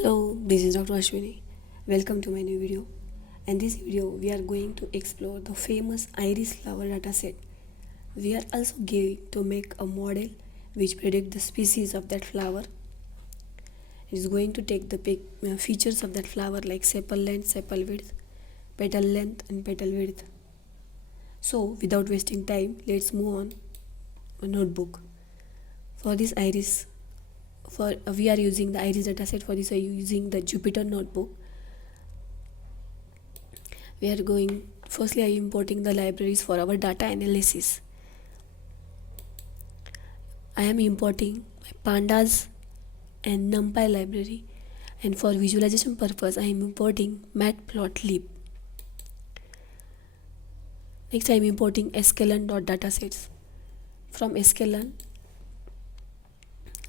Hello, this is Dr. Ashwini. Welcome to my new video. In this video, we are going to explore the famous iris flower dataset. We are also going to make a model which predicts the species of that flower. It is going to take the features of that flower like sepal length, sepal width, petal length and petal width. So, without wasting time, let's move on a notebook. For this iris, we are using the iris dataset. For this, I am using the Jupyter notebook. We are going firstly I am importing the libraries for our data analysis. I am importing pandas and numpy library, and for visualization purpose I am importing matplotlib. Next I am importing sklearn.datasets. From sklearn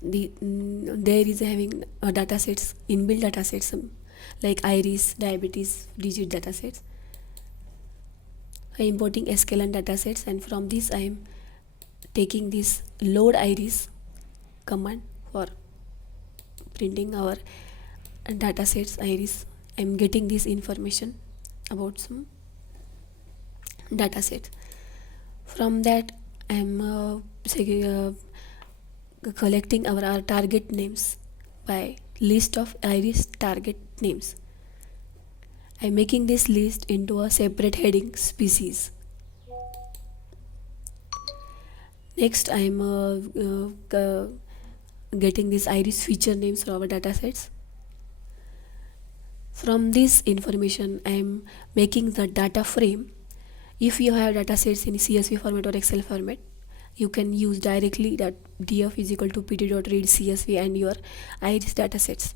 there is having datasets, inbuilt datasets like iris, diabetes, digit datasets. I am importing sklearn datasets, and from this I am taking this load iris command for printing our datasets iris. I am getting this information about some datasets. From that I am collecting our target names by list of iris target names. I am making this list into a separate heading species. Next I am getting this iris feature names for our datasets. From this information I am making the data frame. If you have datasets in CSV format or Excel format, you can use directly that df is equal to pt.read CSV and your iris datasets.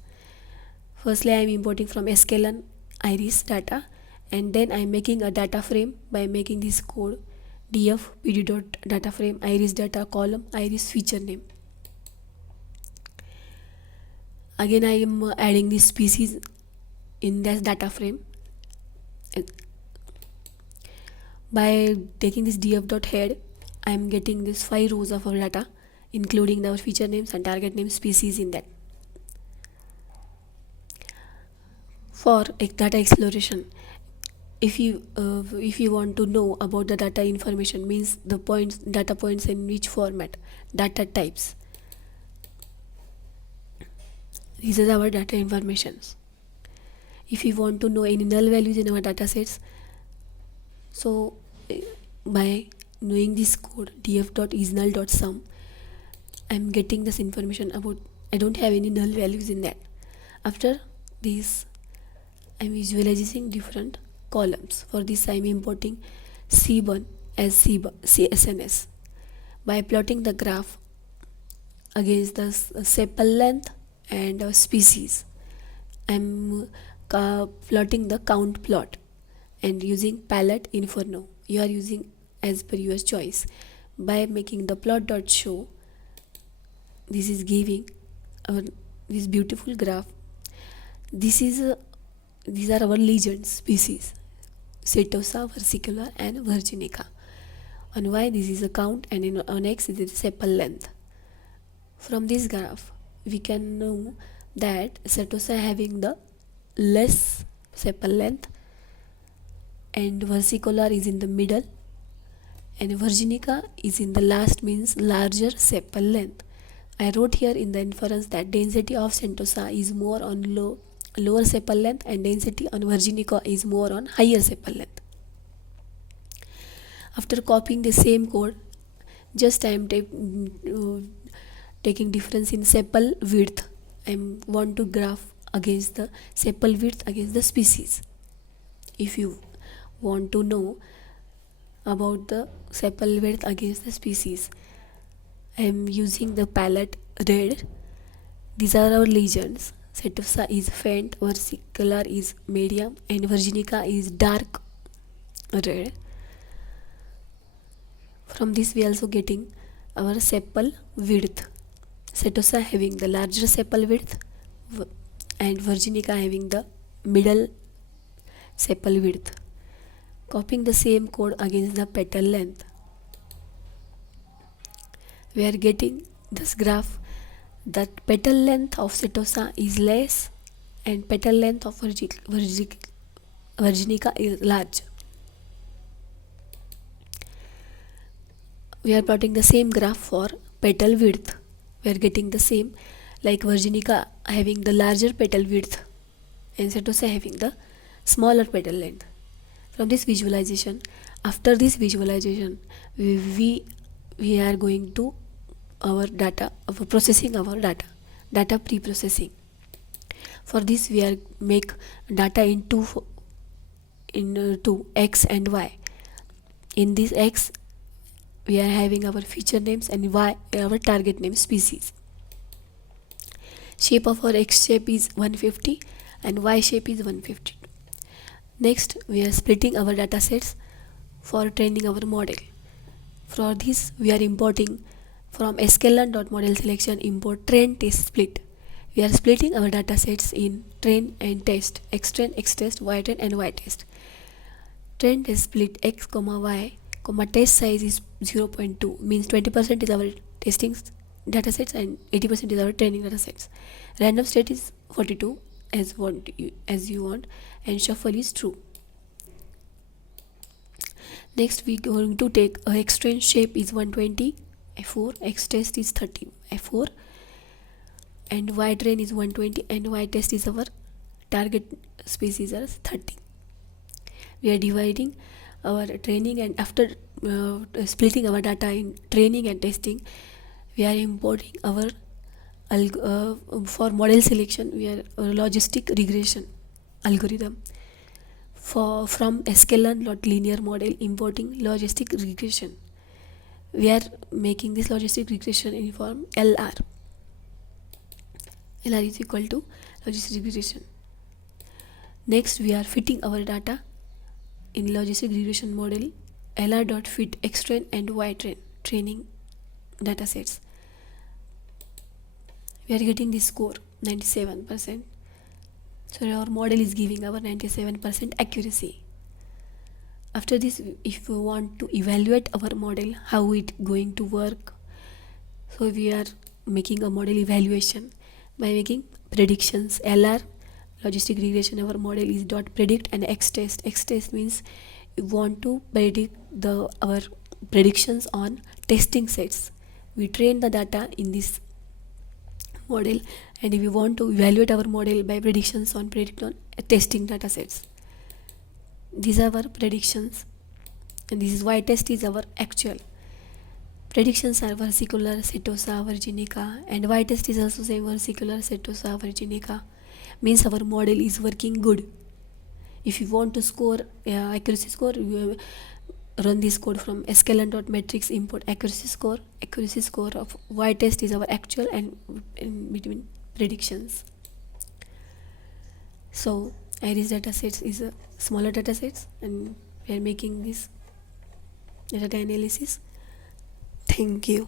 Firstly I am importing from sklearn iris data, and then I am making a data frame by making this code df pd.data frame iris data column iris feature name. Again I am adding this species in this data frame. By taking this df.head I am getting this 5 rows of our data, including our feature names and target name species in that. For data exploration, if you want to know about the data information, means the data points in which format, data types, these are our data informations. If you want to know any null values in our data sets, so by knowing this code df.isNull.sum, I am getting this information about I don't have any null values in that. After this I am visualizing different columns. For this I am importing cbun as CSNS. By plotting the graph against the sepal length and species, I am plotting the count plot and using palette inferno. You are using as per your choice. By making the plot.show, this is giving this beautiful graph. These are our legend species, Setosa, versicolor and virginica. On Y this is a count, and on X this is sepal length. From this graph we can know that Setosa having the less sepal length and versicolor is in the middle and virginica is in the last, means larger sepal length. I wrote here in the inference that density of Sentosa is more on lower sepal length and density on virginica is more on higher sepal length. After copying the same code, just I am taking difference in sepal width. I want to graph against the sepal width against the species. If you want to know about the sepal width against the species, I am using the palette red. These are our legends. Setosa is faint, versicolor is medium and virginica is dark red. From this we also getting our sepal width. Setosa having the larger sepal width and virginica having the middle sepal width. Copying the same code against the petal length, we are getting this graph that petal length of Setosa is less and petal length of Virginica is large. We are plotting the same graph for petal width. We are getting the same, like Virginica having the larger petal width and Setosa having the smaller petal length. From this visualization, after this visualization, we are going to our data of processing our data pre-processing. For this we are make data into x and y. In this x we are having our feature names and y our target name species. Shape of our x shape is 150 and y shape is 152. Next we are splitting our data sets for training our model. For this we are importing from sklearn.model selection import train test split. We are splitting our data sets in train and test, xtrain, xtest, ytrain and ytest. Train test split x, y, test size is 0.2, means 20% is our testing datasets and 80% is our training datasets. Random state is 42 as you want, and shuffle is true. Next we going to take a xtrain shape is 120 f4, xtest is 30 f4, and ytrain is 120 and ytest is our target species as 30. We are dividing our training, and after splitting our data in training and testing, we are importing our for model selection we are logistic regression algorithm from sklearn.linear model importing logistic regression. We are making this logistic regression in form LR. LR is equal to logistic regression. Next we are fitting our data in logistic regression model lr.fit xtrain and ytrain training datasets. We are getting this score 97%. So our model is giving our 97% accuracy. After this, if we want to evaluate our model, how it going to work, so we are making a model evaluation by making predictions. LR logistic regression, our model is dot predict and xtest. Xtest means we want to predict our predictions on testing sets. We train the data in this model, and if we want to evaluate our model by predictions on testing data sets. These are our predictions, and this is ytest is our actual. Predictions are versicolor, setosa, virginica, and ytest is also same versicolor, setosa, virginica. Means our model is working good. If you want to score accuracy score, you run this code from sklearn.matrix import accuracy score. Accuracy score of ytest is our actual and in between predictions. So iris datasets is a smaller datasets, and we are making this data analysis. Thank you.